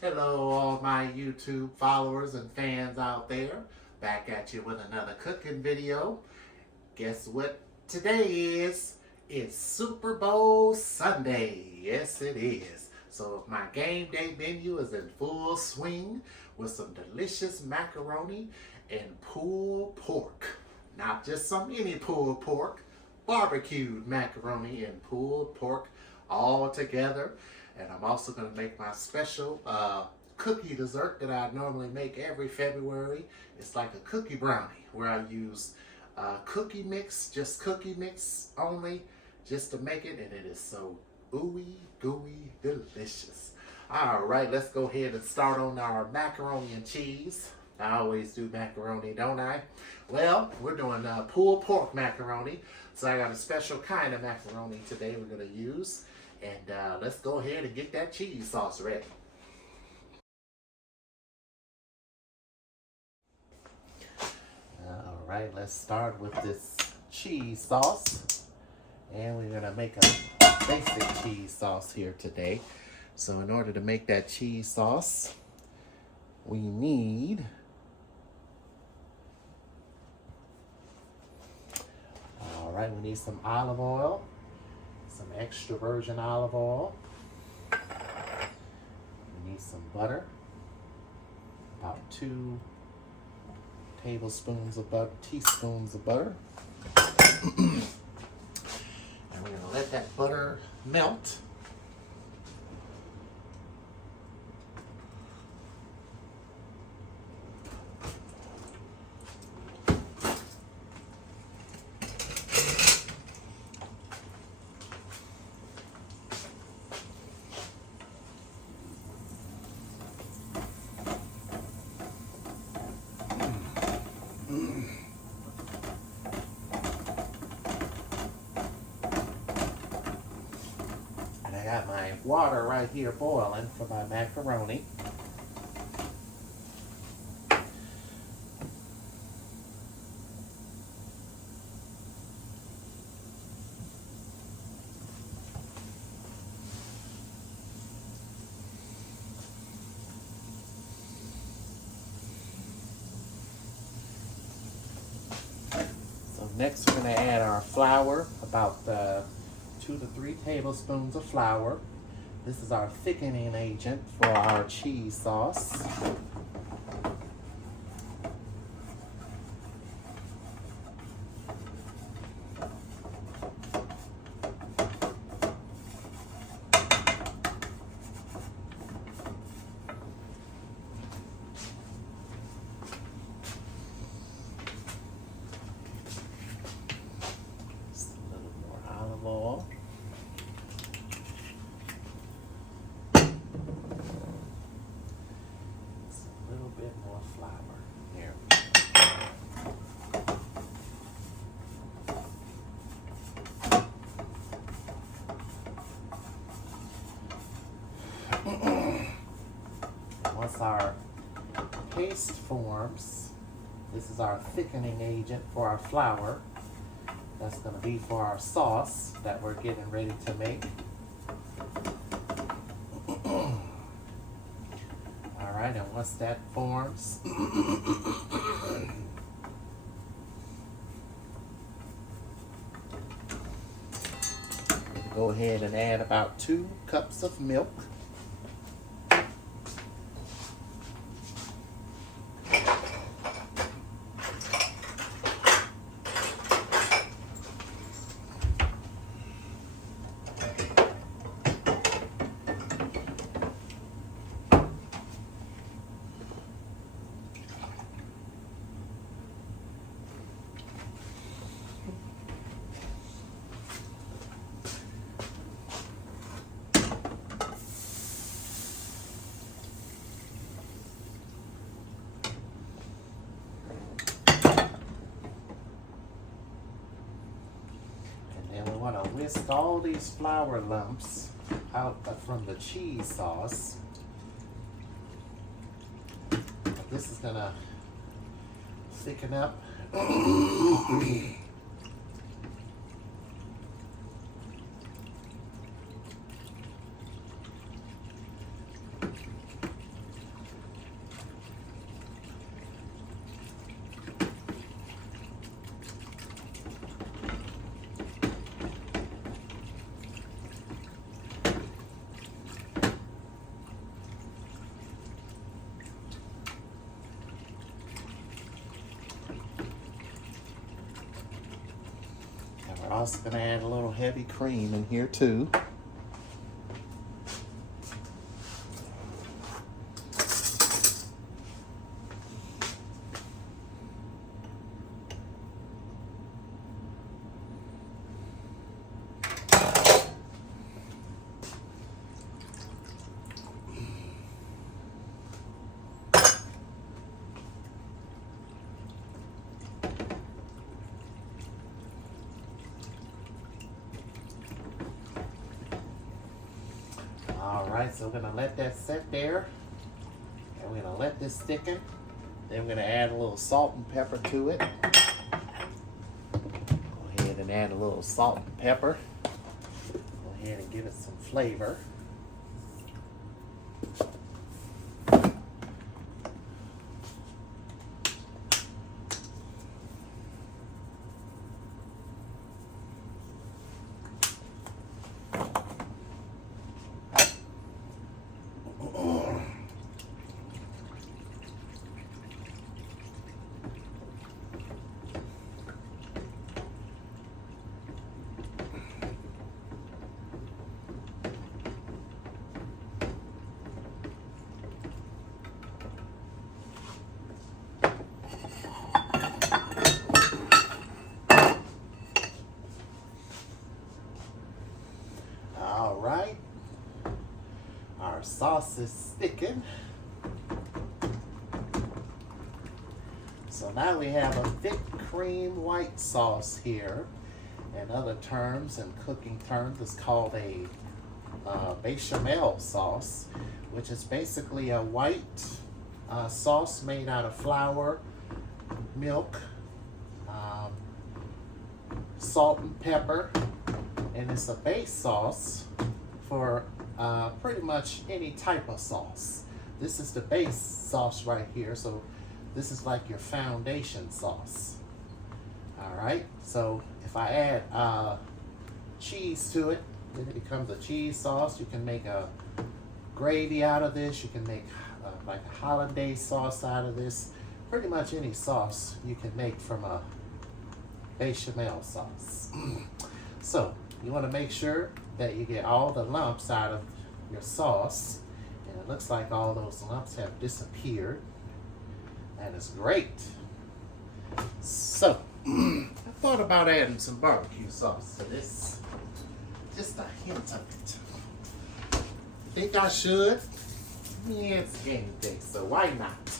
Hello, all my YouTube followers and fans out there. Back at you with another cooking video. Guess what today is? It's Super Bowl Sunday. Yes, it is. So my game day menu is in full swing with some delicious macaroni and pulled pork. Not just some any pulled pork, barbecued macaroni and pulled pork all together. And I'm also going to make my special cookie dessert that I normally make every February. It's like a cookie brownie where I use cookie mix, just cookie mix only, just to make it. And it is so ooey gooey delicious. All right, let's go ahead and start on our macaroni and cheese. I always do macaroni, don't I? Well, we're doing pulled pork macaroni. So I got a special kind of macaroni today we're going to use. And let's go ahead and get that cheese sauce ready. All right, let's start with this cheese sauce. And we're going to make a basic cheese sauce here today. So in order to make that cheese sauce, we need we need some olive oil, some extra virgin olive oil. We need some butter, about 2 teaspoons of butter. And we're gonna let that butter melt. And I got my water right here boiling for my macaroni. Next, we're going to add our flour, about 2 to 3 tablespoons of flour. This is our thickening agent for our cheese sauce. Oil. Just a little bit more flour. There we go. Once our paste forms, this is our thickening agent for our flour. That's going to be for our sauce that we're getting ready to make. All right, and once that forms, go ahead and add about 2 cups of milk. And we want to whisk all these flour lumps out from the cheese sauce. This is going to thicken up. also gonna add a little heavy cream in here too. Alright, so we're going to let that sit there. And we're going to let this thicken. Then we're going to add a little salt and pepper to it. Go ahead and add a little salt and pepper. Go ahead and give it some flavor. Alright, our sauce is thickened. So now we have a thick cream white sauce here. In other terms, in cooking terms, it's called a bechamel sauce, which is basically a white sauce made out of flour, milk, salt and pepper, and it's a base sauce for pretty much any type of sauce. This is the base sauce right here, so this is like your foundation sauce. Alright, so if I add cheese to it, then it becomes a cheese sauce. You can make a gravy out of this. You can make like a hollandaise sauce out of this. Pretty much any sauce you can make from a bechamel sauce. So you want to make sure that you get all the lumps out of your sauce. And it looks like all those lumps have disappeared. And it's great. So, I thought about adding some barbecue sauce to this. Just a hint of it. Think I should? Yeah, it's game day, so why not?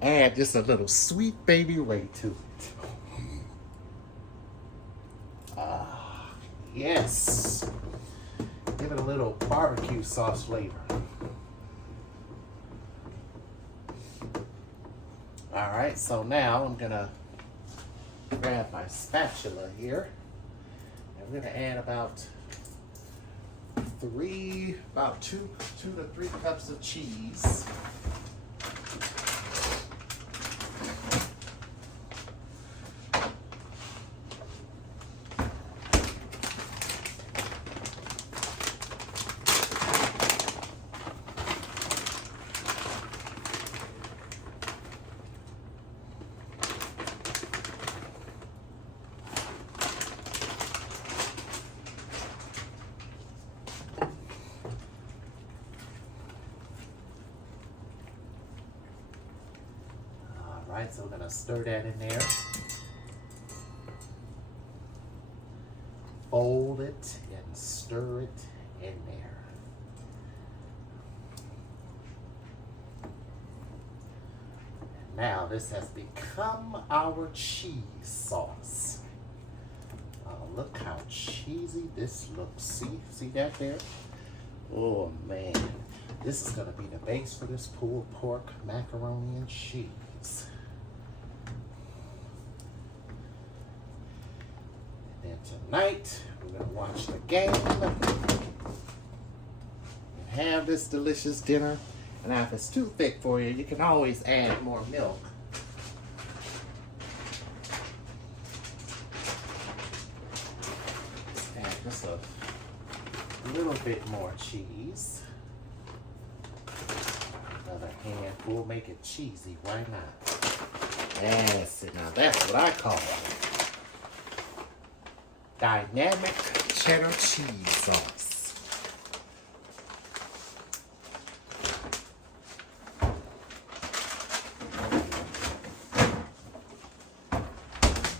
Add just a little sweet baby Ray to it. Yes. Give it a little barbecue sauce flavor. Alright, so now I'm gonna grab my spatula here. And I'm gonna add about two to 3 cups of cheese. Alright, so we're going to stir that in there. Fold it and stir it in there. And now this has become our cheese sauce. Look how cheesy this looks. See that there? Oh man, this is going to be the base for this pulled pork macaroni and cheese. And tonight, we're going to watch the game and have this delicious dinner. And now if it's too thick for you, you can always add more milk. Add just a little bit more cheese. Another handful, make it cheesy, why not? Yes, now that's what I call dynamic cheddar cheese sauce.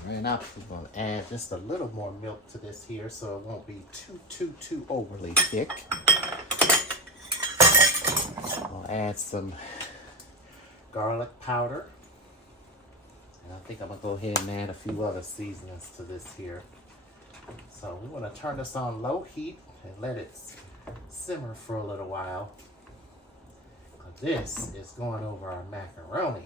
And I'm going to add just a little more milk to this here so it won't be too overly thick. I'll add some garlic powder. And I think I'm going to go ahead and add a few other seasonings to this here. So we want to turn this on low heat and let it simmer for a little while. This is going over our macaroni.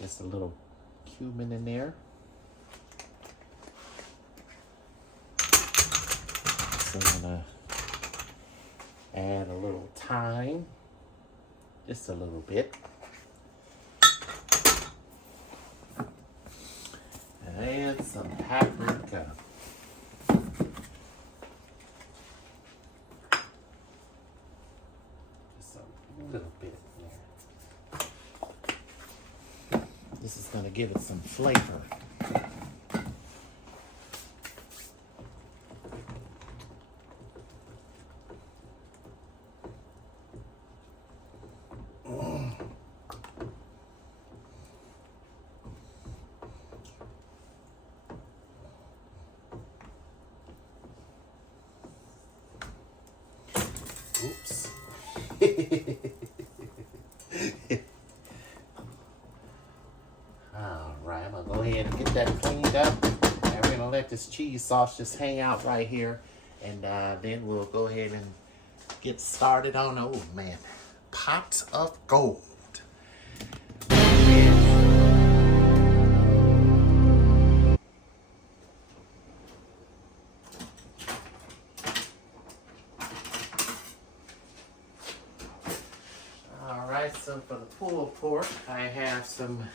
Just a little cumin in there. So I'm gonna add a little thyme, just a little bit. And some paprika. Just a little bit. This is going to give it some flavor. Oops. Alright, I'm going to go ahead and get that cleaned up. And we're going to let this cheese sauce just hang out right here. And then we'll go ahead and get started on, oh man, pot of gold. Alright, so for the pulled pork, I have some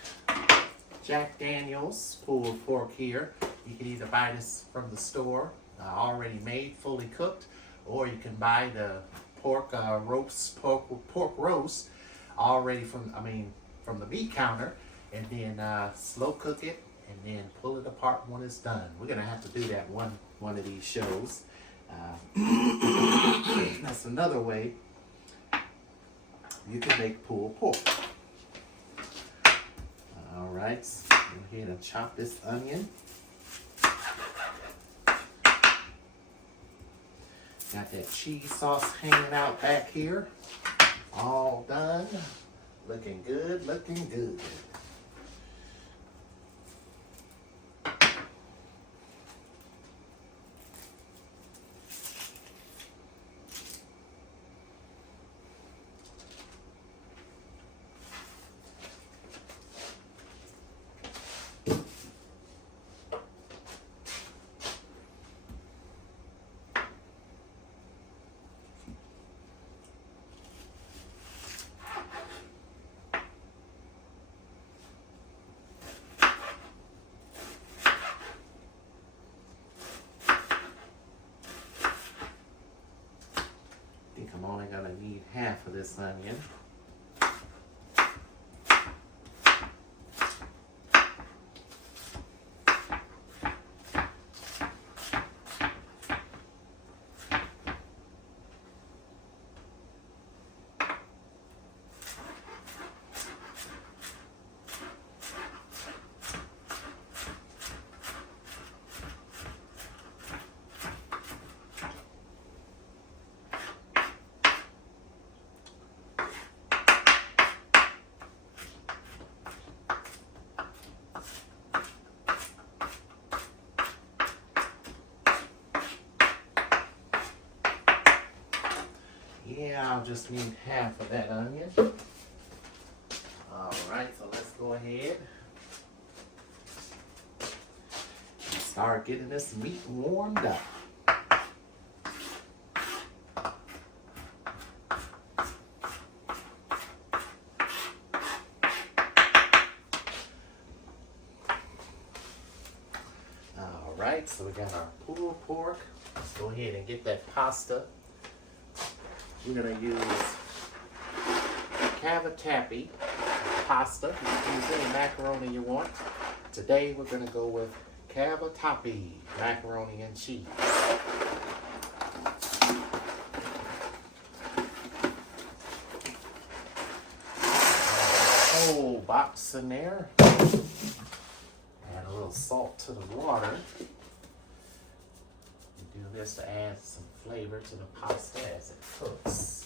Jack Daniels pulled pork here. You can either buy this from the store, already made, fully cooked, or you can buy the pork roast already from the meat counter, and then slow cook it and then pull it apart when it's done. We're gonna have to do that one of these shows. That's another way you can make pulled pork. All right, so go ahead and chop this onion. Got that cheese sauce hanging out back here. All done. Looking good, looking good. I'm only going to need half of this onion. Yeah, I'll just need half of that onion. All right, so let's go ahead and start getting this meat warmed up. Alright, so we got our pulled pork. Let's go ahead and get that pasta. We're going to use cavatappi pasta. You can use any macaroni you want. Today we're going to go with cavatappi macaroni and cheese. Whole box in there. Add a little salt to the water. We do this to add some flavor to the pasta as it cooks.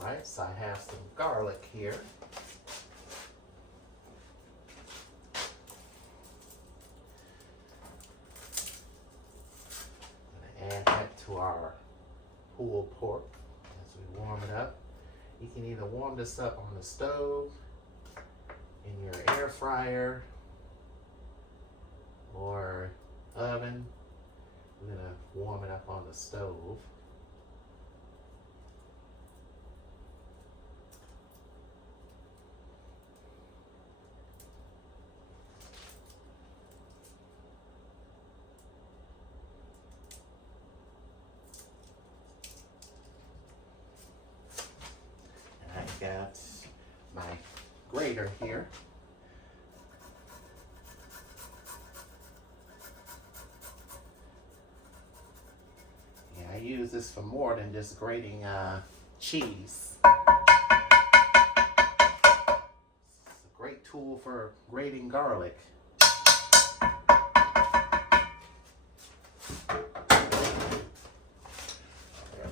Alright, so I have some garlic here. Add that to our pulled pork as we warm it up. You can either warm this up on the stove, in your air fryer, or oven. We're going to warm it up on the stove. Got my grater here. Yeah, I use this for more than just grating cheese. It's a great tool for grating garlic. There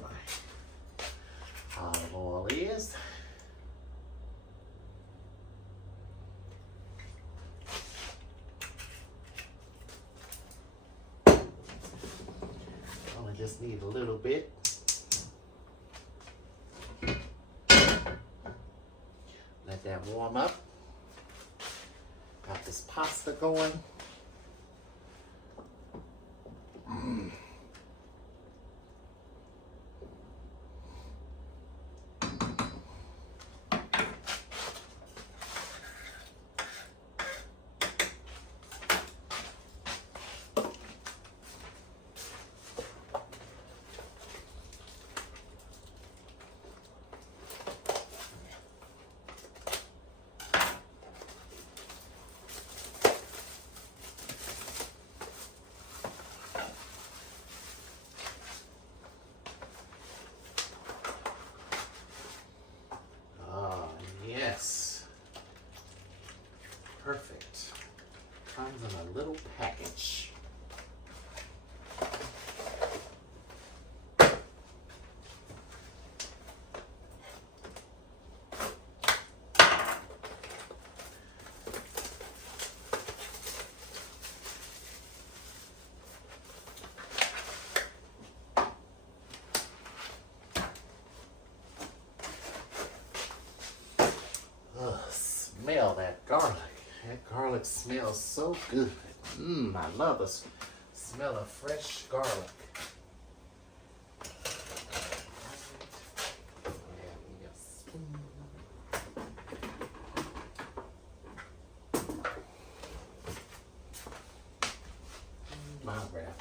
my olive oil is. Just need a little bit. Let that warm up. Got this pasta going. Perfect. Comes in a little package. Smell that garlic. That garlic smells so good. I love the smell of fresh garlic. My wrap.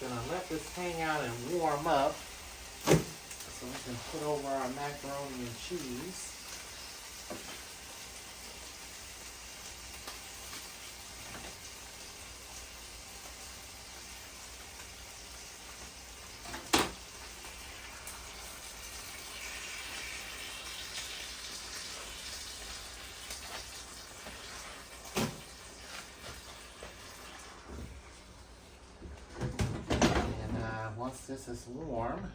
Gonna let this hang out and warm up so we can put over our macaroni and cheese. once this is warm,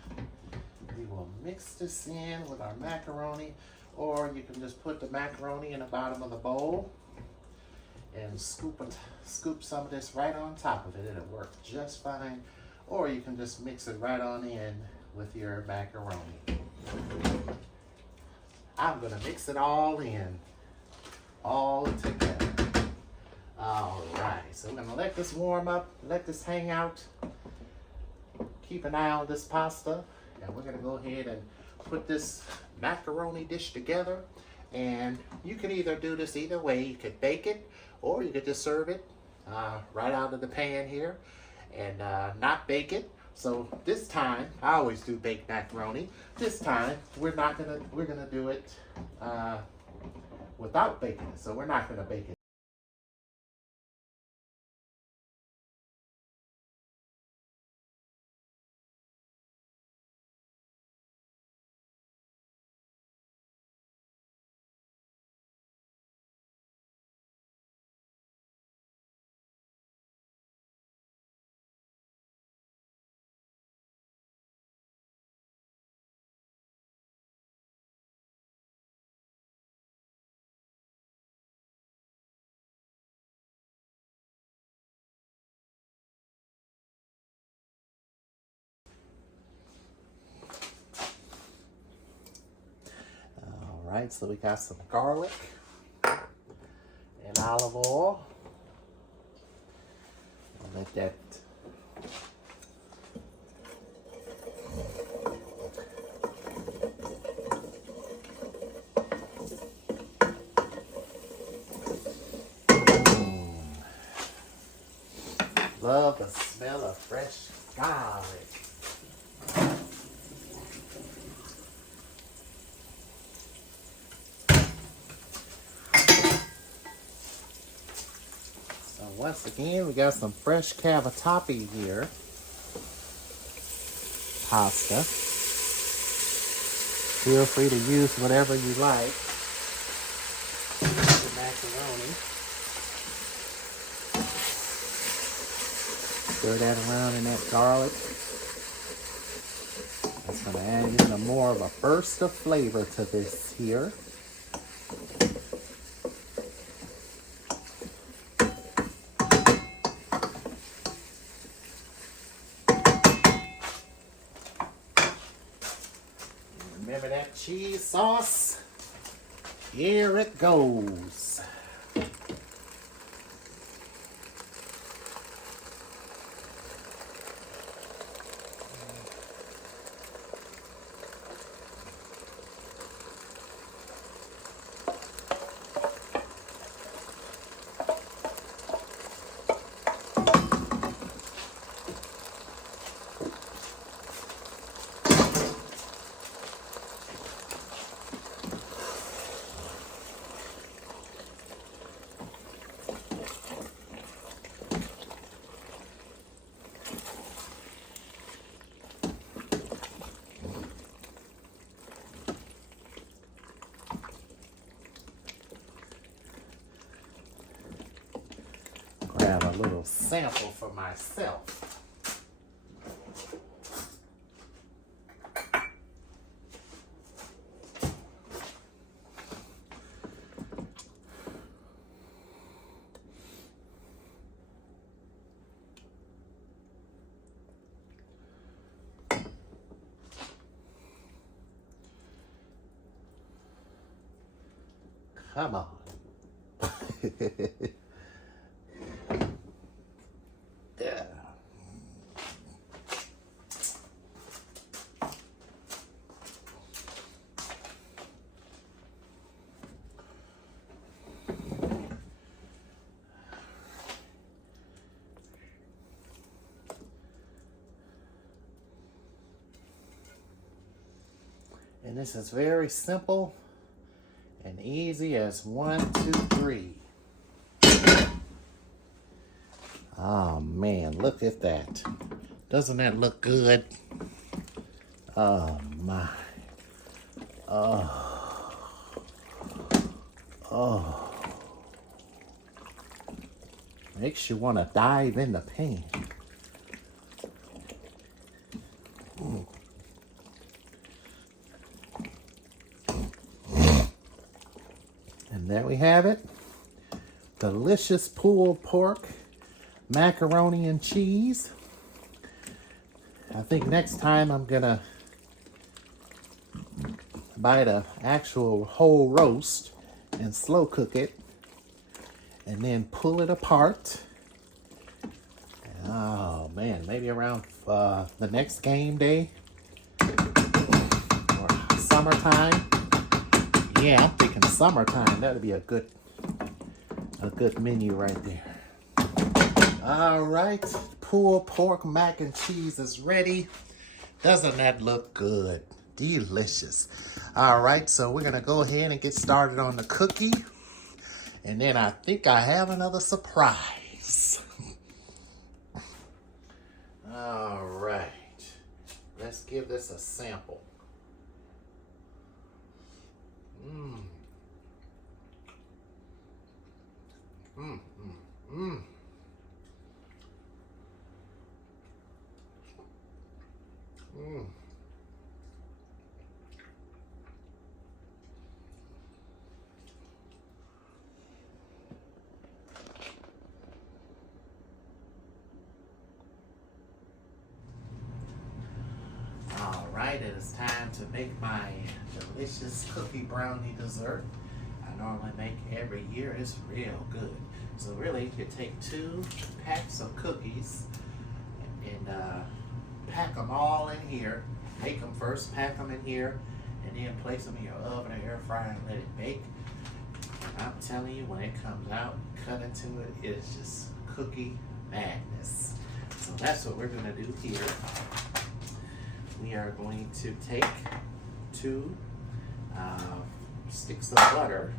we will mix this in with our macaroni, or you can just put the macaroni in the bottom of the bowl and scoop some of this right on top of it. It'll work just fine. Or you can just mix it right on in with your macaroni. I'm gonna mix it all in, all together. All right, so we're gonna let this warm up, let this hang out. Keep an eye on this pasta, and we're gonna go ahead and put this macaroni dish together. And you can either do this either way. You could bake it, or you could just serve it right out of the pan here and not bake it. So this time, I always do baked macaroni. This time, we're gonna do it without baking it. So we're not gonna bake it. All right, so we got some garlic and olive oil. Let that love the smell of fresh garlic. Once again, we got some fresh cavatappi here. Pasta. Feel free to use whatever you like. The macaroni. Stir that around in that garlic. That's going to add even more of a burst of flavor to this here. Remember that cheese sauce? Here it goes. Grab a little sample for myself. Come on. Yeah. And this is very simple and easy as 1, 2, 3. Oh man, look at that. Doesn't that look good? Oh my. Oh. Oh. Makes you want to dive in the pan. there we have it. Delicious pulled pork, macaroni and cheese. I think next time I'm gonna buy the actual whole roast and slow cook it and then pull it apart. Oh man, maybe around the next game day or summertime. Yeah, I'm thinking summertime. That'd be a good menu right there. All right, pulled pork mac and cheese is ready. Doesn't that look good? Delicious. All right, so we're gonna go ahead and get started on the cookie. And then I think I have another surprise. All right, let's give this a sample. Mmm. Mmm, mmm, mmm. Mmm. All right, it is time to make my delicious cookie brownie dessert. I normally make every year. It's real good. So really, you take 2 packs of cookies and pack them all in here. Make them first, pack them in here, and then place them in your oven or air fryer and let it bake. And I'm telling you, when it comes out, cut into it, it's just cookie madness. So that's what we're gonna do here. We are going to take 2 sticks of butter.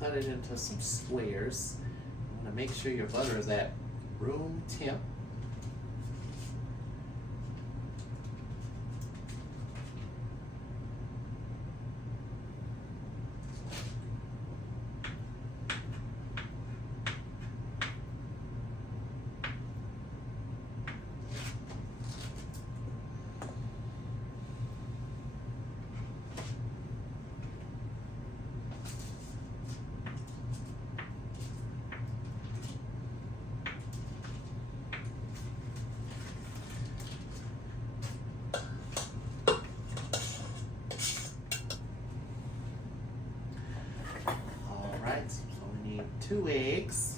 Cut it into some squares. You want to make sure your butter is at room temp. So we need 2 eggs.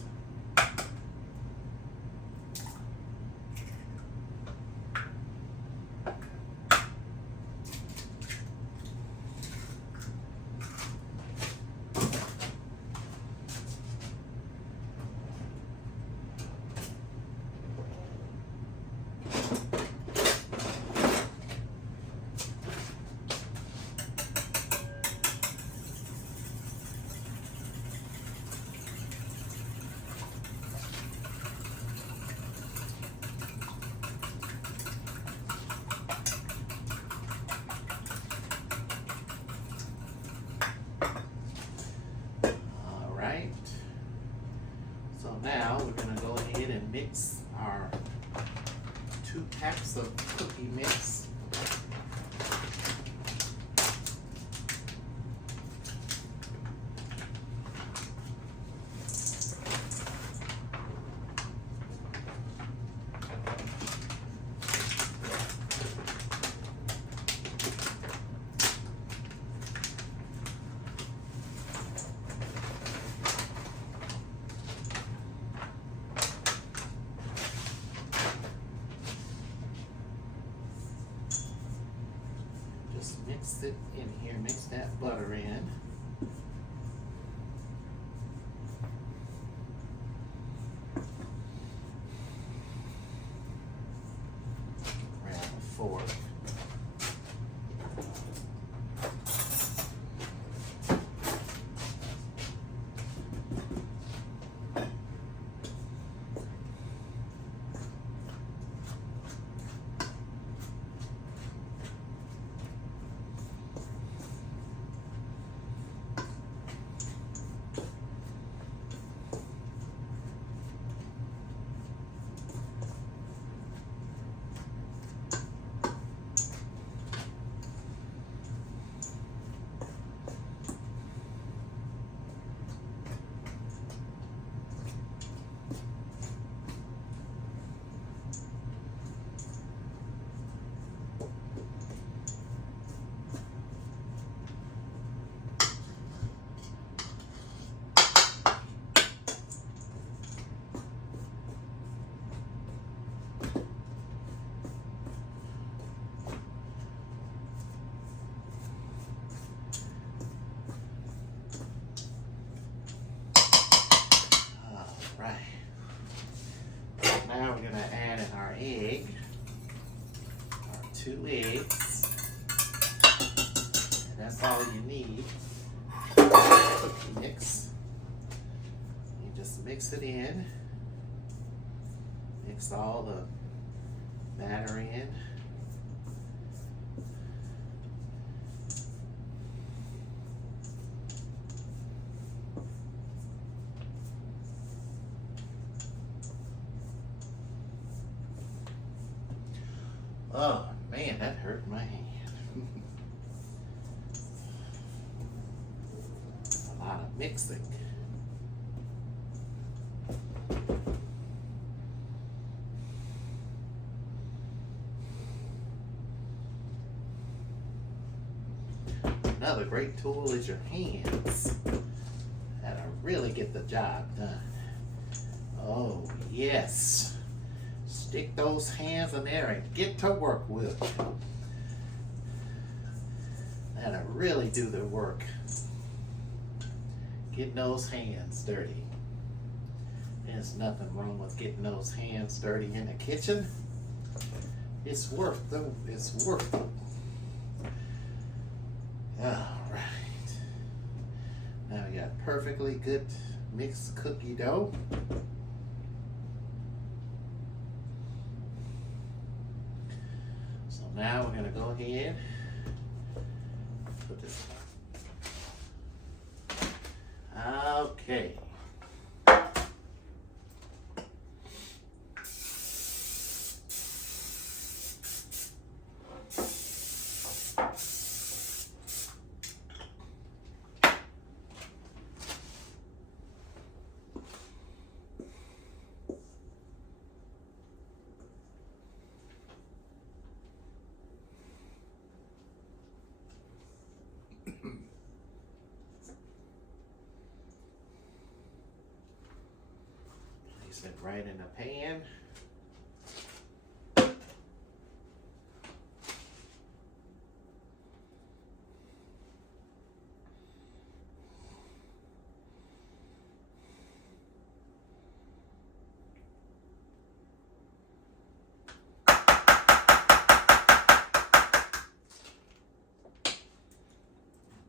Now we're going to go ahead and mix our 2 packs of cookie mix. Mix it in here, mix that butter in. Grab a fork. now we're gonna add in our egg, our 2 eggs, and that's all you need. Cookie mix. You just mix it in. Mix all the batter in. Oh man, that hurt my hand. A lot of mixing. Another great tool is your hands. That'll really get the job done. Oh yes. Stick those hands in there and get to work with it. That'll really do the work. Getting those hands dirty. There's nothing wrong with getting those hands dirty in the kitchen. It's worth it. All right. Now we got perfectly good mixed cookie dough. So now we're gonna go ahead and put this. Okay. Place it right in the pan.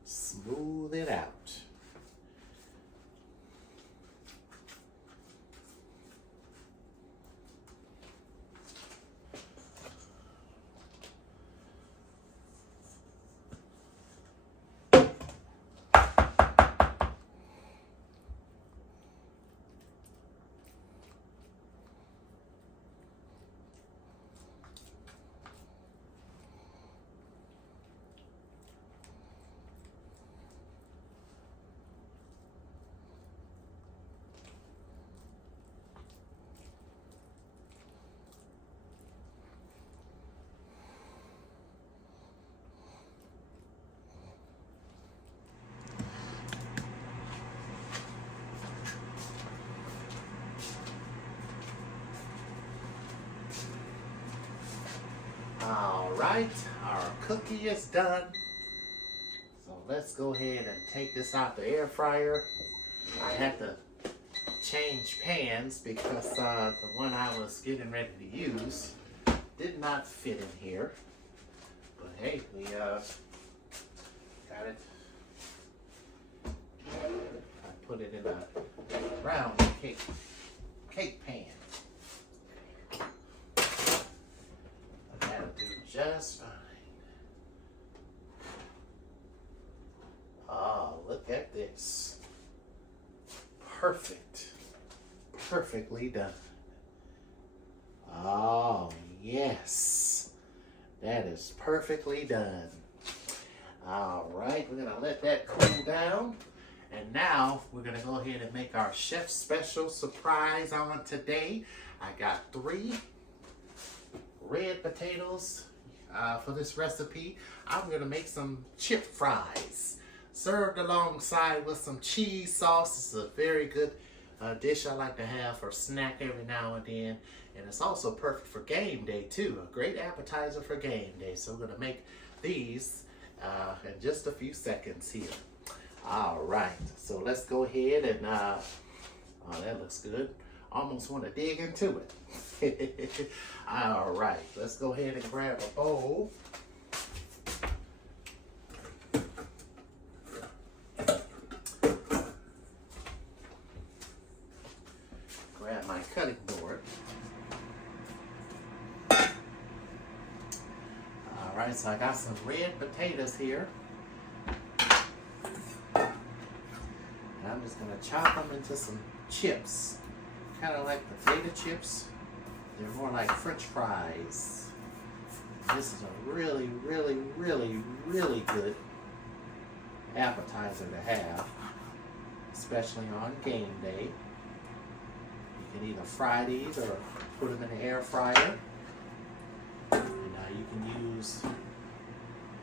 Smooth it out. All right, our cookie is done. So let's go ahead and take this out the air fryer. I had to change pans because the one I was getting ready to use did not fit in here. But hey, we got it. I put it in a round cake pan. That'll do just fine. Oh, look at this. Perfect. Perfectly done. Oh, yes. That is perfectly done. All right, we're going to let that cool down. And now we're going to go ahead and make our chef special surprise on today. I got 3 red potatoes for this recipe. I'm going to make some chip fries. Served alongside with some cheese sauce. It's a very good dish I like to have for snack every now and then. And it's also perfect for game day too. A great appetizer for game day. So we're going to make these in just a few seconds here. All right. So let's go ahead and, oh, that looks good. Almost want to dig into it. All right, let's go ahead and grab a bowl. Grab my cutting board. All right, so I got some red potatoes here. And I'm just gonna chop them into some chips. Kind of like potato chips. They're more like French fries. This is a really, really, really, really good appetizer to have, especially on game day. You can either fry these or put them in the air fryer. You can use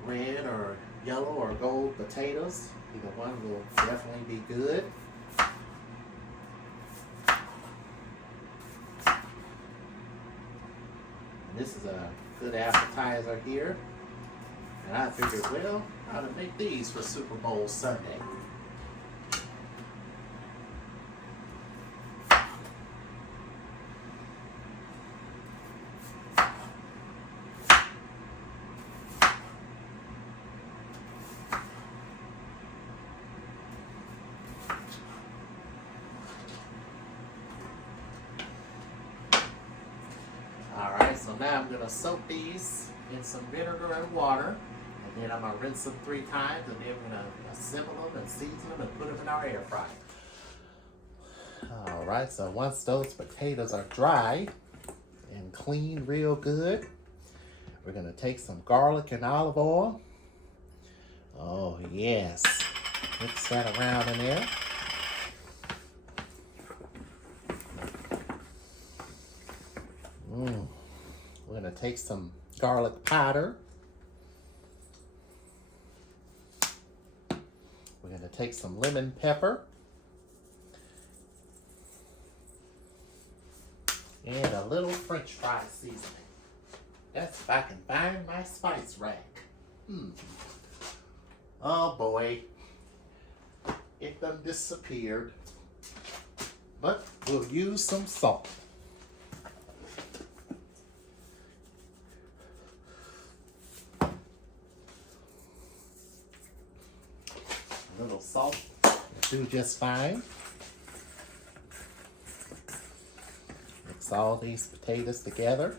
red or yellow or gold potatoes. Either one will definitely be good. And this is a good appetizer here. And I figured, well, how to make these for Super Bowl Sunday. Alright, so now I'm going to soak these in some vinegar and water, and then I'm going to rinse them 3 times, and then we're going to assemble them and season them and put them in our air fryer. Alright, so once those potatoes are dry and cleaned real good, we're going to take some garlic and olive oil. Oh yes, mix that around in there. We're going to take some garlic powder. We're going to take some lemon pepper. And a little French fry seasoning. That's if I can find my spice rack. Oh boy. It done disappeared. But we'll use some salt. A little salt will do just fine. Mix all these potatoes together.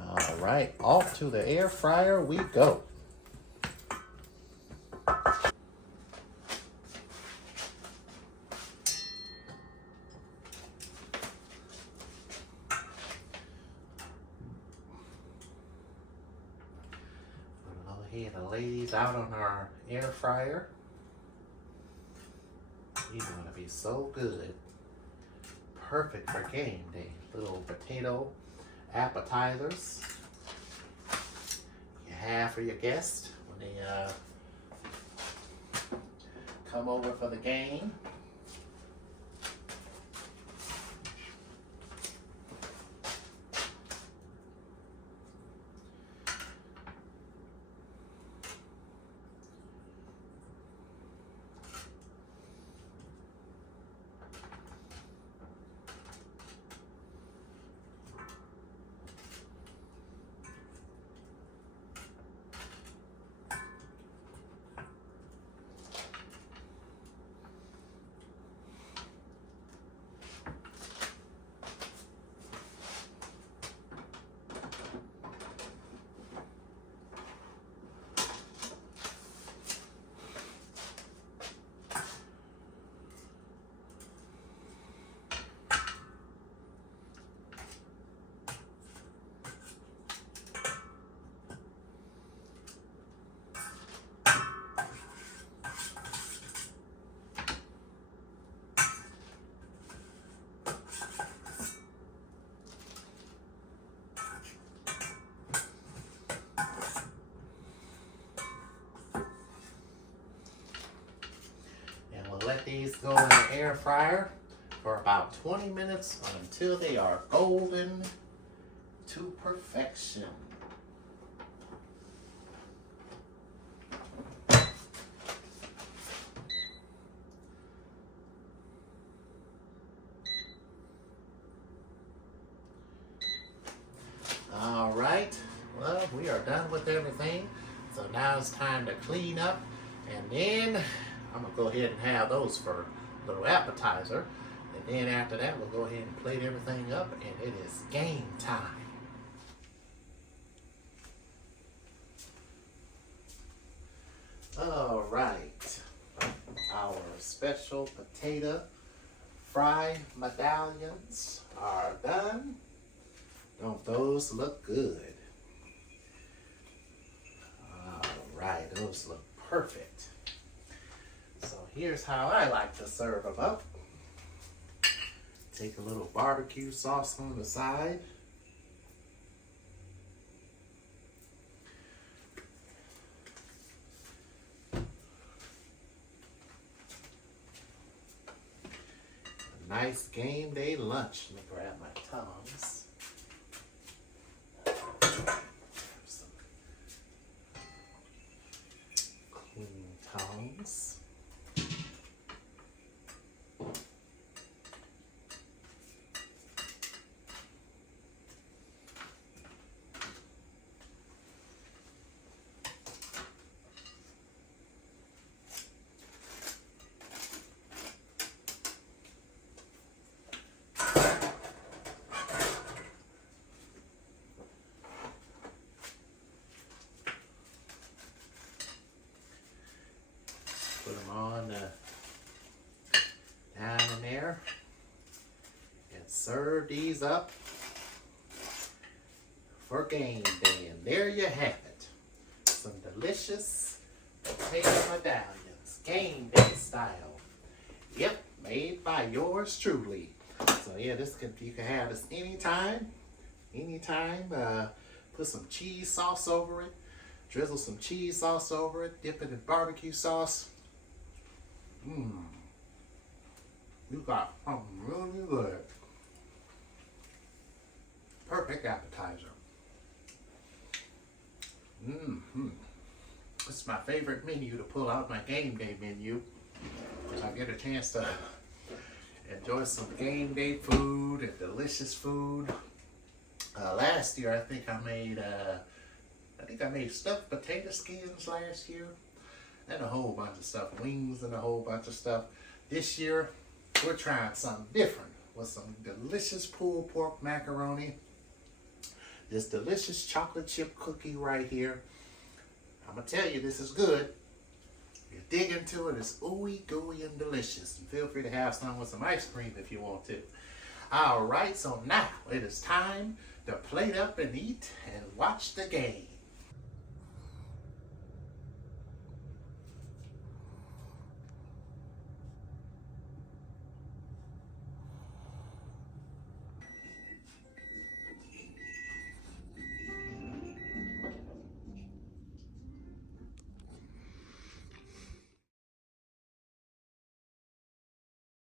All right, off to the air fryer we go. We'll go ahead and lay these out on our air fryer. These are going to be so good. Perfect for game day. Little potato appetizers you have for your guests when they come over for the game. these go in the air fryer for about 20 minutes until they are golden to perfection. All right, well, we are done with everything. So now it's time to clean up, and then I'm gonna go ahead and have those for a little appetizer. And then after that, we'll go ahead and plate everything up, and it is game time. All right, our special potato fry medallions are done. Don't those look good? All right, those look perfect. So here's how I like to serve them up. Take a little barbecue sauce on the side. A nice game day lunch. Let me grab my tongs. Some clean tongs. Put them on down in there and serve these up for game day. And there you have it. Some delicious potato medallions, game day style. Yep, made by yours truly. So yeah, you can have this anytime. Put some cheese sauce over it. Drizzle some cheese sauce over it. Dip it in barbecue sauce. You got something really good. Perfect appetizer. It's my favorite menu to pull out, my game day menu. I get a chance to enjoy some game day food and delicious food. Last year, I think I made stuffed potato skins last year. And a whole bunch of stuff, wings and a whole bunch of stuff. This year, we're trying something different with some delicious pulled pork macaroni. This delicious chocolate chip cookie right here. I'm gonna tell you, this is good. You dig into it, it's ooey gooey and delicious. And feel free to have some with some ice cream if you want to. All right, so now it is time to plate up and eat and watch the game.